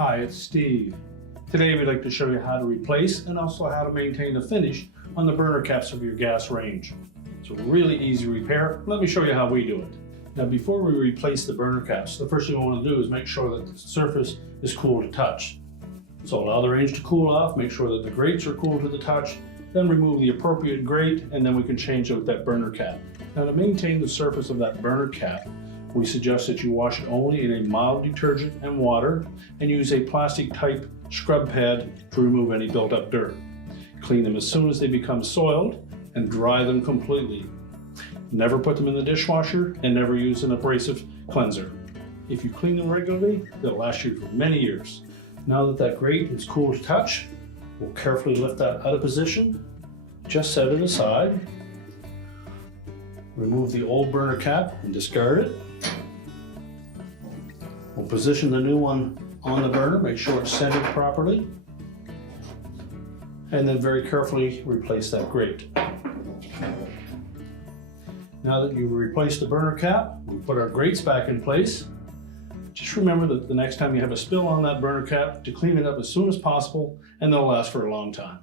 Hi, it's Steve. Today we'd like to show you how to replace and also how to maintain the finish on the burner caps of your gas range. It's a really easy repair. Let me show you how we do it. Now before we replace the burner caps, the first thing we want to do is make sure that the surface is cool to touch. So allow the range to cool off, make sure that the grates are cool to the touch, then remove the appropriate grate, and then we can change out that burner cap. Now to maintain the surface of that burner cap, we suggest that you wash it only in a mild detergent and water and use a plastic type scrub pad to remove any built up dirt. Clean them as soon as they become soiled and dry them completely. Never put them in the dishwasher and never use an abrasive cleanser. If you clean them regularly, they'll last you for many years. Now that that grate is cool to touch, we'll carefully lift that out of position, just set it aside, remove the old burner cap and discard it. We'll position the new one on the burner, make sure it's centered properly, and then very carefully replace that grate. Now that you've replaced the burner cap, we put our grates back in place. Just remember that the next time you have a spill on that burner cap, to clean it up as soon as possible, and they'll last for a long time.